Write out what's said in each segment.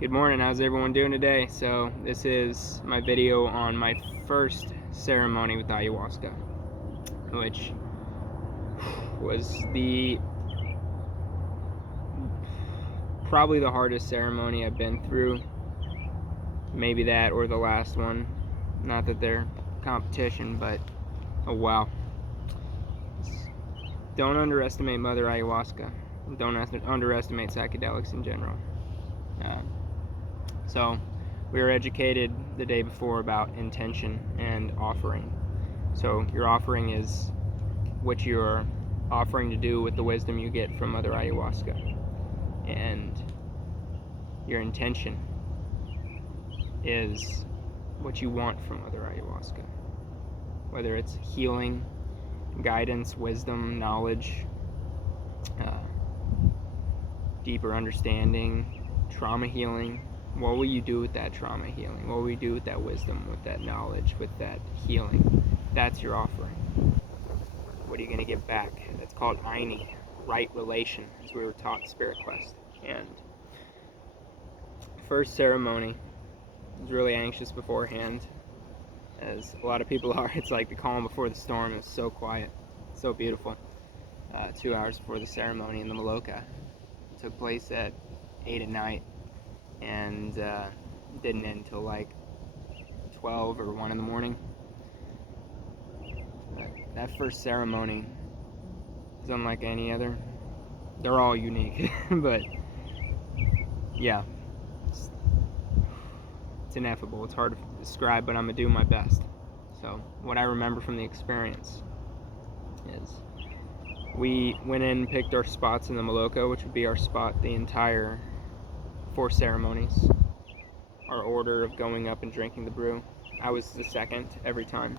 Good morning, how's everyone doing today? So this is my video on my first ceremony with ayahuasca, which was probably the hardest ceremony I've been through. Maybe that or the last one. Not that they're competition, but oh wow. Don't underestimate Mother Ayahuasca. Don't underestimate psychedelics in general. So we were educated the day before about intention and offering. So your offering is what you're offering to do with the wisdom you get from Mother Ayahuasca. And your intention is what you want from Mother Ayahuasca. Whether it's healing, guidance, wisdom, knowledge, deeper understanding, trauma healing. What will you do with that trauma healing? What will you do with that wisdom, with that knowledge, with that healing? That's your offering. What are you going to get back? That's called Aini, right relation, as we were taught in Spiritquest. And first ceremony, I was really anxious beforehand, as a lot of people are. It's like the calm before the storm. It was so quiet, so beautiful. 2 hours before the ceremony in the Maloka. It took place at 8 at night. And didn't end until like 12 or 1 in the morning. But that first ceremony is unlike any other. They're all unique, but yeah, it's ineffable. It's hard to describe, but I'm gonna do my best. So what I remember from the experience is we went in and picked our spots in the Maloka, which would be our spot the entire 4 ceremonies, our order of going up and drinking the brew. I was the second every time,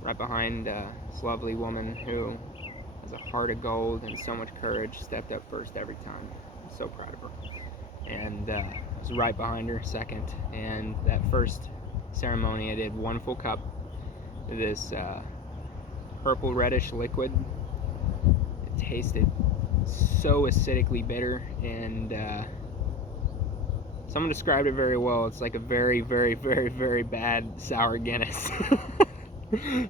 right behind this lovely woman who has a heart of gold and so much courage, stepped up first every time. I'm so proud of her. And I was right behind her second. And that first ceremony I did 1 full cup of this purple reddish liquid. It tasted so acidically bitter, and someone described it very well. It's like a very, very, very, very bad sour Guinness.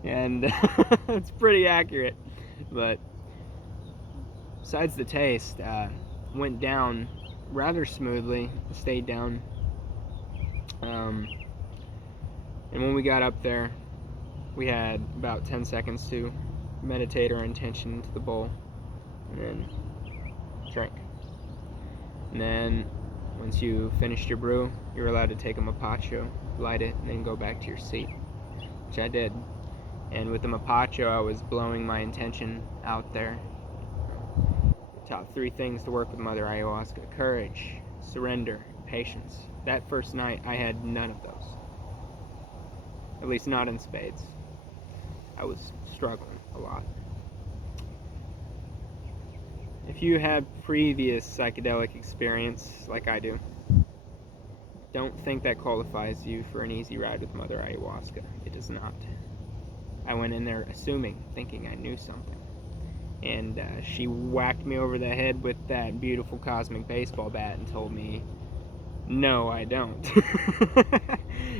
And it's pretty accurate. But besides the taste, went down rather smoothly, stayed down. And when we got up there, we had about 10 seconds to meditate our intention into the bowl, and then drink. And then once you finished your brew, you're allowed to take a mapacho, light it, and then go back to your seat, which I did. And with the mapacho, I was blowing my intention out there. Top 3 things to work with Mother Ayahuasca: courage, surrender, patience. That first night, I had none of those. At least not in spades. I was struggling a lot. If you had previous psychedelic experience, like I do, don't think that qualifies you for an easy ride with Mother Ayahuasca. It does not. I went in there assuming, thinking I knew something. And she whacked me over the head with that beautiful cosmic baseball bat and told me, no, I don't.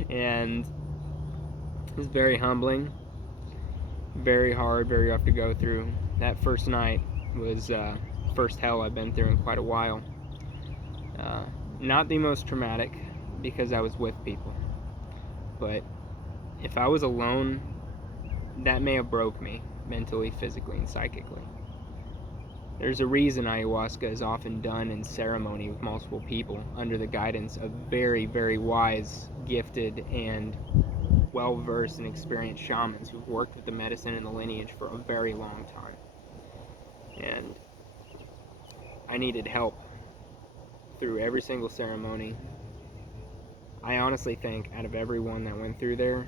And it was very humbling, very hard, very rough to go through. That first night was first hell I've been through in quite a while. Not the most traumatic, because I was with people. But if I was alone, that may have broke me mentally, physically, and psychically. There's a reason ayahuasca is often done in ceremony with multiple people under the guidance of very, very wise, gifted, and well-versed and experienced shamans who've worked with the medicine and the lineage for a very long time. And I needed help through every single ceremony. I honestly think out of everyone that went through there,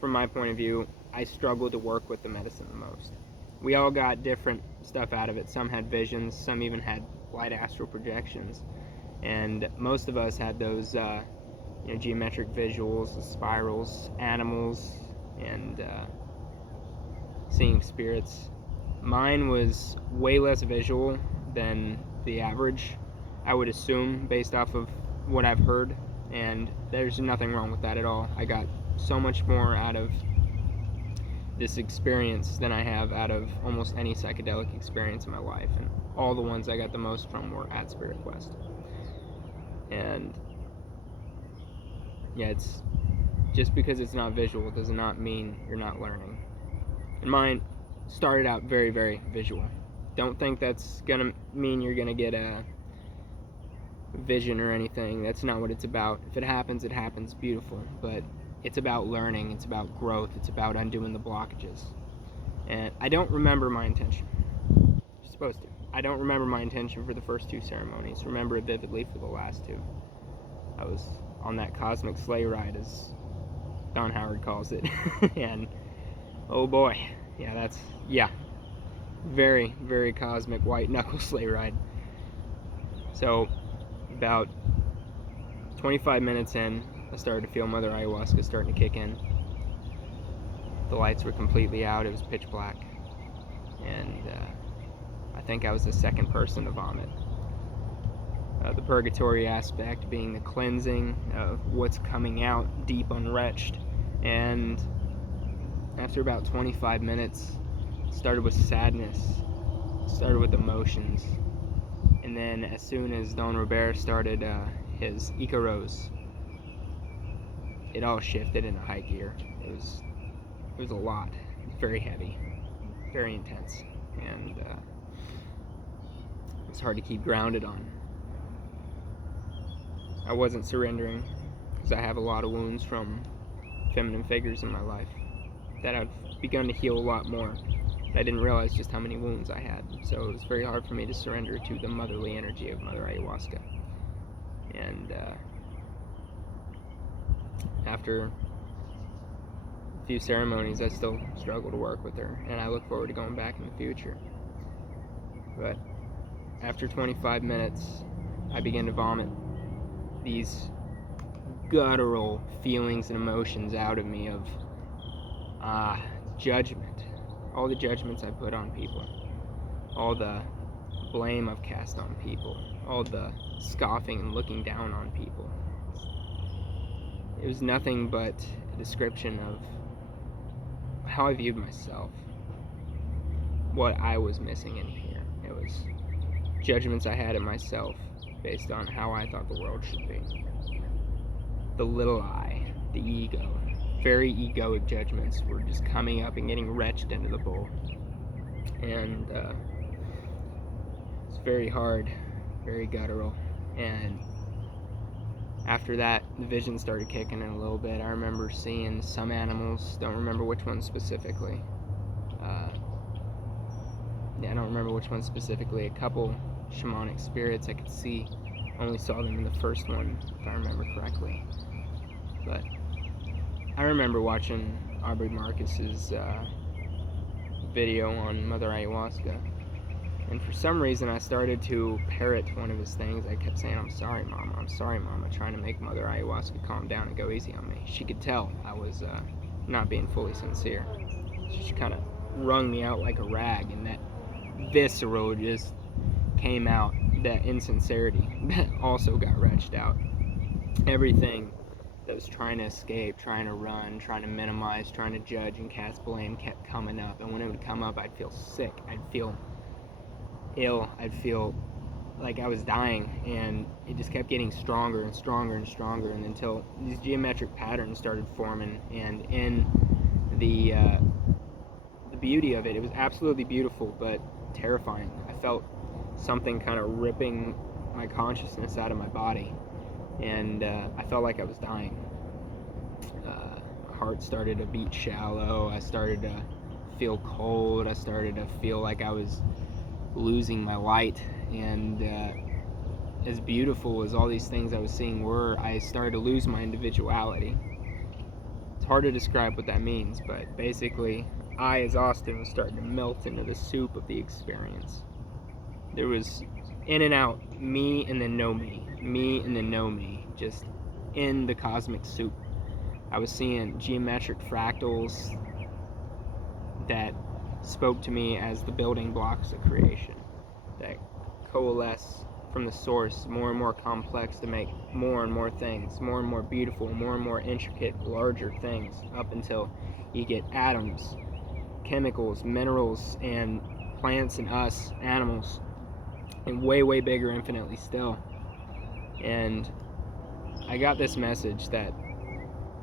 from my point of view, I struggled to work with the medicine the most. We all got different stuff out of it. Some had visions, some even had light astral projections, and most of us had those geometric visuals, the spirals, animals, and seeing spirits. Mine was way less visual than the average. I would assume based off of what I've heard, and there's nothing wrong with that at all. I got so much more out of this experience than I have out of almost any psychedelic experience in my life, and all the ones I got the most from were at Spiritquest. And yeah, it's just because it's not visual does not mean you're not learning. And mine started out very, very visual. Don't think that's gonna mean you're gonna get a vision or anything. That's not what it's about. If it happens, it happens, beautiful. But it's about learning, it's about growth, it's about undoing the blockages. And I don't remember my intention. You're supposed to. I don't remember my intention for the first 2 ceremonies. Remember it vividly for the last 2. I was on that cosmic sleigh ride, as Don Howard calls it. And oh boy, yeah, very, very cosmic white knuckle sleigh ride. So about 25 minutes in, I started to feel Mother Ayahuasca starting to kick in. The lights were completely out. It was pitch black. And I think I was the second person to vomit. The purgatory aspect being the cleansing of what's coming out deep unretched. And after about 25 minutes, started with sadness, started with emotions. And then as soon as Don Robert started his Icaros, it all shifted into high gear. It was a lot. It was very heavy, very intense, and it was hard to keep grounded on. I wasn't surrendering because I have a lot of wounds from feminine figures in my life that I've begun to heal a lot more. I didn't realize just how many wounds I had, so it was very hard for me to surrender to the motherly energy of Mother Ayahuasca. And after a few ceremonies, I still struggle to work with her, and I look forward to going back in the future. But after 25 minutes, I began to vomit these guttural feelings and emotions out of me of judgment. All the judgments I put on people, all the blame I've cast on people, all the scoffing and looking down on people. It was nothing but a description of how I viewed myself, what I was missing in here. It was judgments I had of myself based on how I thought the world should be. The little I, the ego, very egoic judgments were just coming up and getting retched into the bowl. And it's very hard, very guttural. And after that, the vision started kicking in a little bit. I remember seeing some animals, don't remember which ones specifically. I don't remember which one specifically. A couple shamanic spirits I could see. Only saw them in the first one, if I remember correctly. But I remember watching Aubrey Marcus's video on Mother Ayahuasca. And for some reason, I started to parrot one of his things. I kept saying, "I'm sorry, Mama. I'm sorry, Mama," trying to make Mother Ayahuasca calm down and go easy on me. She could tell I was not being fully sincere. She kind of wrung me out like a rag, and that visceral just came out. That insincerity that also got retched out. Everything that was trying to escape, trying to run, trying to minimize, trying to judge and cast blame kept coming up. And when it would come up, I'd feel sick. I'd feel ill. I'd feel like I was dying. And it just kept getting stronger and stronger and stronger, and until these geometric patterns started forming. And in the beauty of it, it was absolutely beautiful, but terrifying. I felt something kind of ripping my consciousness out of my body, and I felt like I was dying. My heart started to beat shallow. I started to feel cold. I started to feel like I was losing my light. And as beautiful as all these things I was seeing were, I started to lose my individuality. It's hard to describe what that means, but basically I, as Austin, was starting to melt into the soup of the experience. There was in and out, me and then no me, me and then no me, just in the cosmic soup. I was seeing geometric fractals that spoke to me as the building blocks of creation, that coalesce from the source, more and more complex, to make more and more things, more and more beautiful, more and more intricate, larger things, up until you get atoms, chemicals, minerals, and plants, and us, animals, and way, way bigger, infinitely still. And I got this message that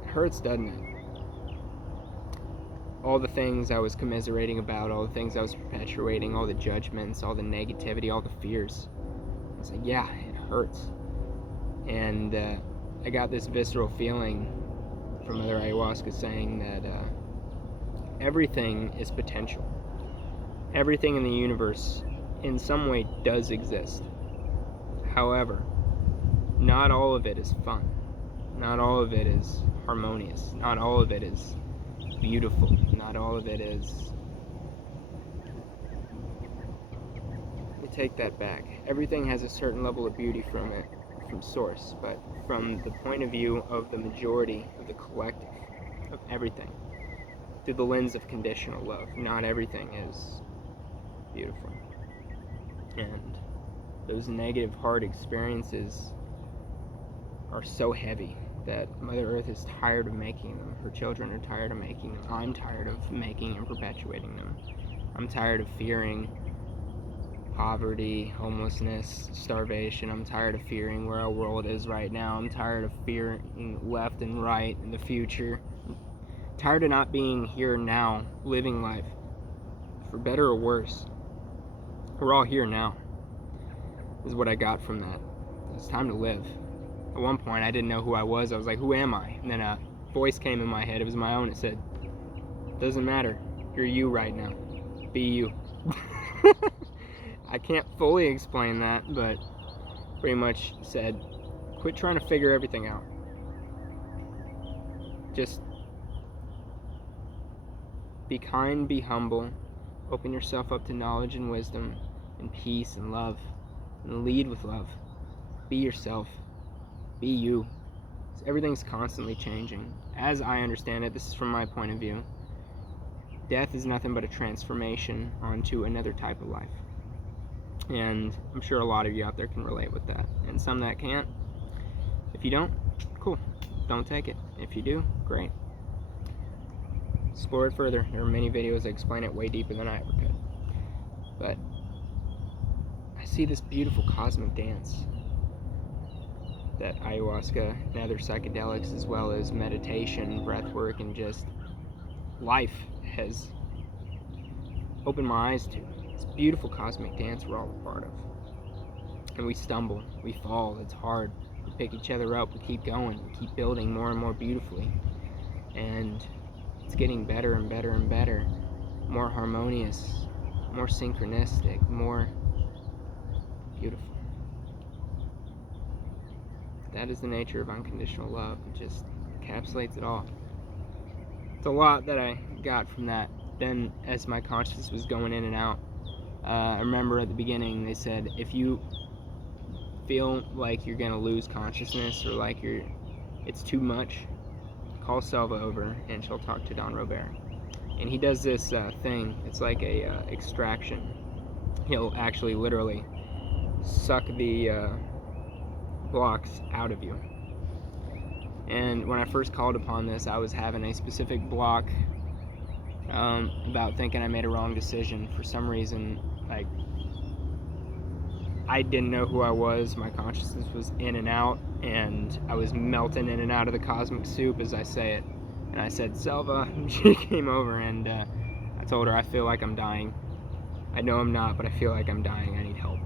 hurts, doesn't it? All the things I was commiserating about, all the things I was perpetuating, all the judgments, all the negativity, all the fears. I was like, yeah, it hurts. And I got this visceral feeling from Mother Ayahuasca saying that everything is potential. Everything in the universe in some way does exist. However, not all of it is fun. Not all of it is harmonious. Not all of it is beautiful. Not all of it is... Let me take that back. Everything has a certain level of beauty from source, but from the point of view of the majority of the collective, of everything, through the lens of conditional love, not everything is beautiful. And those negative, hard experiences are so heavy that Mother Earth is tired of making them. Her children are tired of making them. I'm tired of making and perpetuating them. I'm tired of fearing poverty, homelessness, starvation. I'm tired of fearing where our world is right now. I'm tired of fearing left and right in the future. I'm tired of not being here now, living life, for better or worse. We're all here now, is what I got from that. It's time to live. At one point, I didn't know who I was. I was like, who am I? And then a voice came in my head. It was my own. It said, doesn't matter. You're you right now. Be you. I can't fully explain that, but pretty much said, quit trying to figure everything out. Just be kind, be humble, open yourself up to knowledge and wisdom and peace and love, and lead with love. Be yourself. Be you. Everything's constantly changing. As I understand it, this is from my point of view, death is nothing but a transformation onto another type of life. And I'm sure a lot of you out there can relate with that. And some that can't. If you don't, cool. Don't take it. If you do, great. Explore it further. There are many videos that explain it way deeper than I ever could. But I see this beautiful cosmic dance that ayahuasca and other psychedelics, as well as meditation, breath work, and just life has opened my eyes to. It's a beautiful cosmic dance we're all a part of. And we stumble, we fall, it's hard. We pick each other up, we keep going, we keep building more and more beautifully. And it's getting better and better and better, more harmonious, more synchronistic, more beautiful. That is the nature of unconditional love. It just encapsulates it all. It's a lot that I got from that. Then, as my consciousness was going in and out, I remember at the beginning they said, if you feel like you're gonna lose consciousness or like it's too much, call Selva over and she'll talk to Don Robert. And he does this thing. It's like a extraction. He'll actually literally suck the blocks out of you. And when I first called upon this, I was having a specific block about thinking I made a wrong decision. For some reason, like, I didn't know who I was. My consciousness was in and out, and I was melting in and out of the cosmic soup, as I say it. And I said, Selva. She came over, and I told her, I feel like I'm dying. I know I'm not, but I feel like I'm dying. I need help.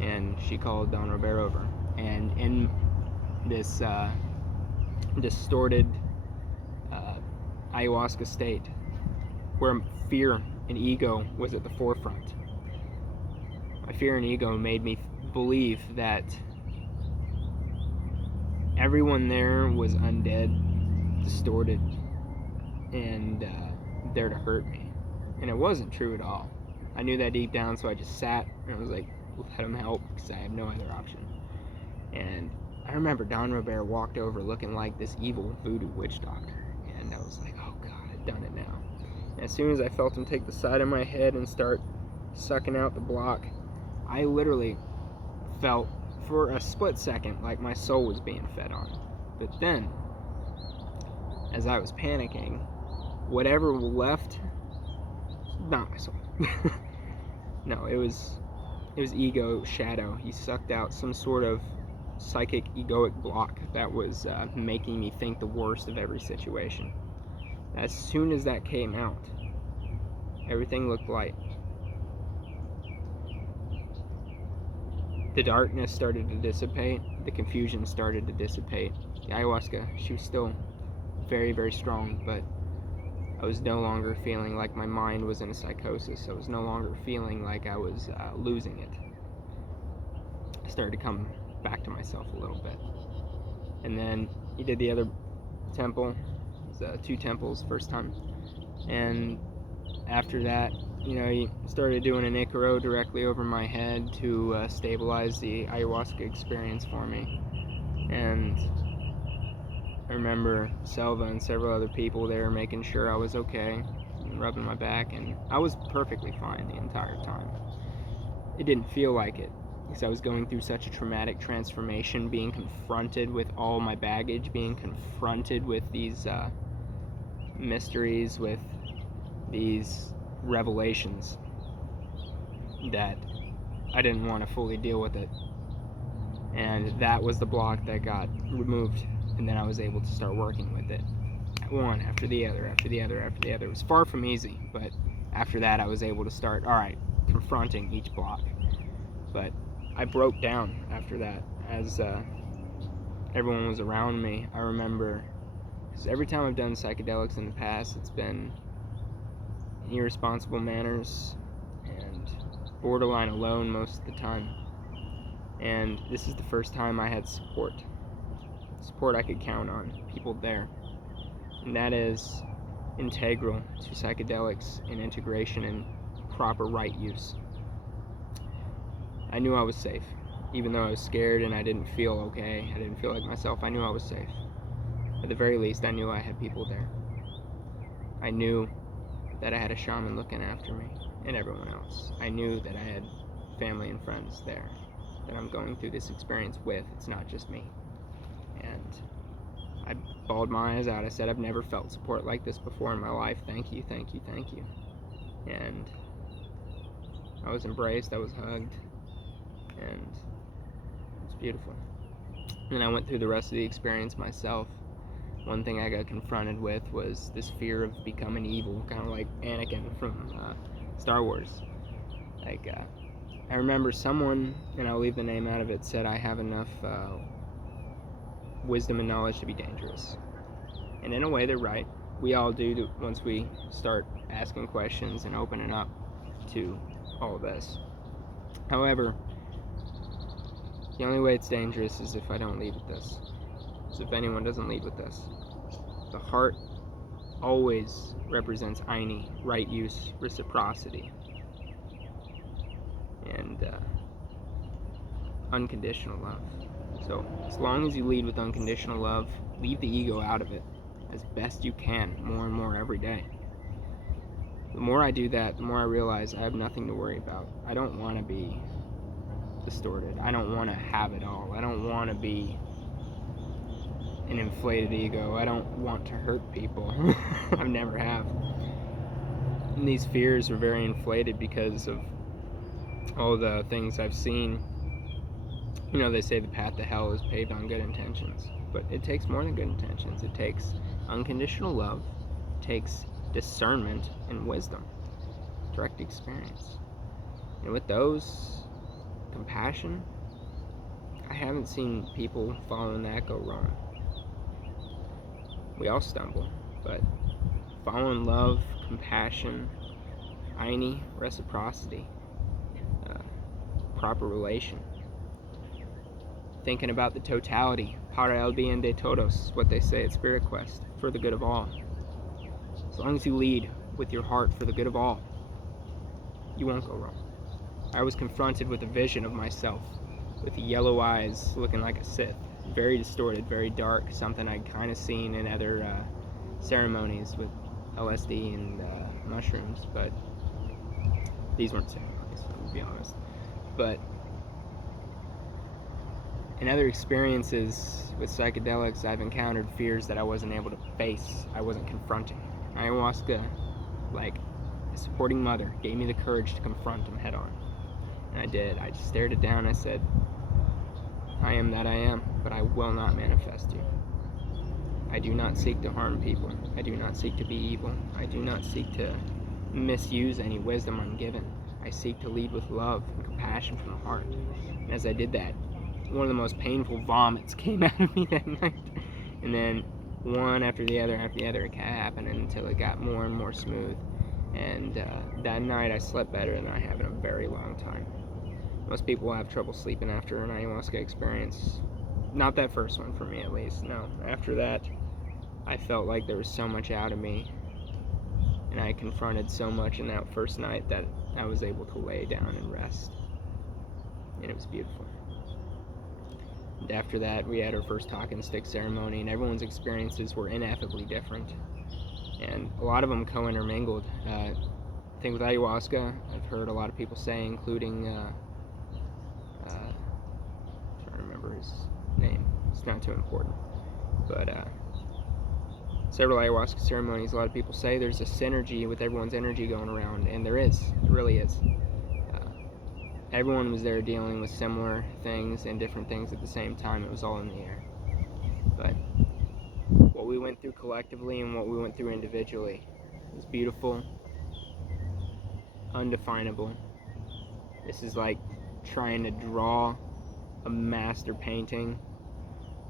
And she called Don Robert over. And in this distorted ayahuasca state, where fear and ego was at the forefront, my fear and ego made me believe that everyone there was undead, distorted, and there to hurt me. And it wasn't true at all. I knew that deep down, so I just sat and I was like, let him help, because I have no other option. And I remember Don Robert walked over looking like this evil voodoo witch doctor, and I was like, oh God, I've done it now. And as soon as I felt him take the side of my head and start sucking out the block, I literally felt for a split second like my soul was being fed on. But then, as I was panicking, whatever left, not my soul. No, it was ego shadow. He sucked out some sort of psychic egoic block that was making me think the worst of every situation. As soon as that came out, everything looked light. The darkness started to dissipate. The confusion started to dissipate. The ayahuasca, she was still very, very strong, but I was no longer feeling like my mind was in a psychosis. I was no longer feeling like I was losing it. I started to come back to myself a little bit. And then he did the other temple. It was 2 temples first time. And after that, he started doing an Icaro directly over my head to stabilize the ayahuasca experience for me. And I remember Selva and several other people there making sure I was okay and rubbing my back, and I was perfectly fine the entire time. It didn't feel like it because I was going through such a traumatic transformation, being confronted with all my baggage, being confronted with these mysteries, with these revelations that I didn't want to fully deal with it. And that was the block that got removed, and then I was able to start working with it. One after the other, after the other, after the other. It was far from easy, but after that I was able to start, confronting each block. But I broke down after that as everyone was around me. I remember, because every time I've done psychedelics in the past, it's been irresponsible manners and borderline alone most of the time. And this is the first time I had support I could count on, people there. And that is integral to psychedelics and integration and proper right use. I knew I was safe. Even though I was scared and I didn't feel okay, I didn't feel like myself, I knew I was safe. At the very least, I knew I had people there. I knew that I had a shaman looking after me and everyone else. I knew that I had family and friends there that I'm going through this experience with. It's not just me. And I bawled my eyes out. I said, I've never felt support like this before in my life. Thank you, thank you, thank you. And I was embraced, I was hugged, and it was beautiful. And I went through the rest of the experience myself. One thing I got confronted with was this fear of becoming evil, kind of like Anakin from Star Wars. I remember someone, and I'll leave the name out of it, said I have enough wisdom and knowledge to be dangerous. And in a way, they're right. We all do once we start asking questions and opening up to all of this. However, the only way it's dangerous is if I don't lead with this. So if anyone doesn't lead with this. The heart always represents Aini, right use, reciprocity, and unconditional love. So as long as you lead with unconditional love, leave the ego out of it as best you can, more and more every day. The more I do that, the more I realize I have nothing to worry about. I don't want to be distorted. I don't want to have it all. I don't want to be an inflated ego. I don't want to hurt people. I never have. And these fears are very inflated because of all the things I've seen. They say the path to hell is paved on good intentions, but it takes more than good intentions. It takes unconditional love, it takes discernment and wisdom, direct experience. And with those, compassion, I haven't seen people following that go wrong. We all stumble, but following love, compassion, Aini, reciprocity, proper relation, thinking about the totality, para el bien de todos, is what they say at Spiritquest, for the good of all. As long as you lead with your heart for the good of all, you won't go wrong. I was confronted with a vision of myself with yellow eyes looking like a Sith, very distorted, very dark, something I'd kind of seen in other ceremonies with LSD and mushrooms, but these weren't ceremonies, to be honest. But In other experiences with psychedelics, I've encountered fears that I wasn't able to face, I wasn't confronting. Ayahuasca, like a supporting mother, gave me the courage to confront them head on. And I did. I just stared it down. I said, I am that I am, but I will not manifest you. I do not seek to harm people. I do not seek to be evil. I do not seek to misuse any wisdom I'm given. I seek to lead with love and compassion from the heart. And as I did that, one of the most painful vomits came out of me that night. And then one after the other, it kept happening until it got more and more smooth. And that night I slept better than I have in a very long time. Most people have trouble sleeping after an ayahuasca experience. Not that first one, for me at least, no. After that, I felt like there was so much out of me, and I confronted so much in that first night that I was able to lay down and rest. And it was beautiful. And after that, we had our first talking stick ceremony, and everyone's experiences were ineffably different. And a lot of them co-intermingled. I think with ayahuasca, I've heard a lot of people say, including, trying to remember his name, it's not too important, but several ayahuasca ceremonies, a lot of people say there's a synergy with everyone's energy going around, and there is, it really is. Everyone was there dealing with similar things and different things at the same time. It was all in the air. But what we went through collectively and what we went through individually was beautiful, undefinable. This is like trying to draw a master painting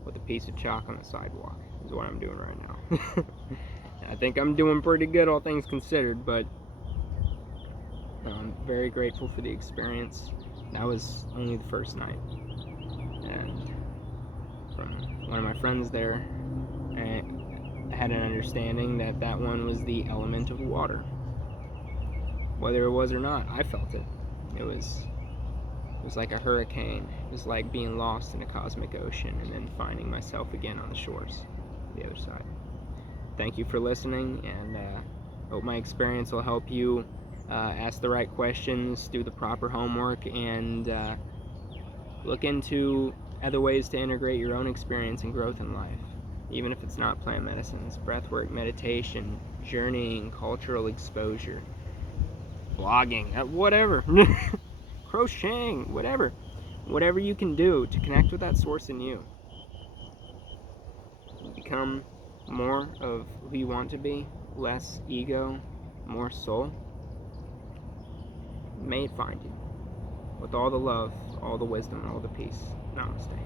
with a piece of chalk on the sidewalk, is what I'm doing right now. I think I'm doing pretty good, all things considered, but I'm very grateful for the experience. That was only the first night. And from one of my friends there, I had an understanding that that one was the element of water. Whether it was or not, I felt it. It was like a hurricane. It was like being lost in a cosmic ocean and then finding myself again on the shores, the other side. Thank you for listening, and hope my experience will help you ask the right questions, do the proper homework, and look into other ways to integrate your own experience and growth in life. Even if it's not plant medicines, breathwork, meditation, journeying, cultural exposure, blogging, whatever. Crocheting, whatever you can do to connect with that source in you, become more of who you want to be, less ego, more soul. May it find you with all the love, all the wisdom, and all the peace. Namaste.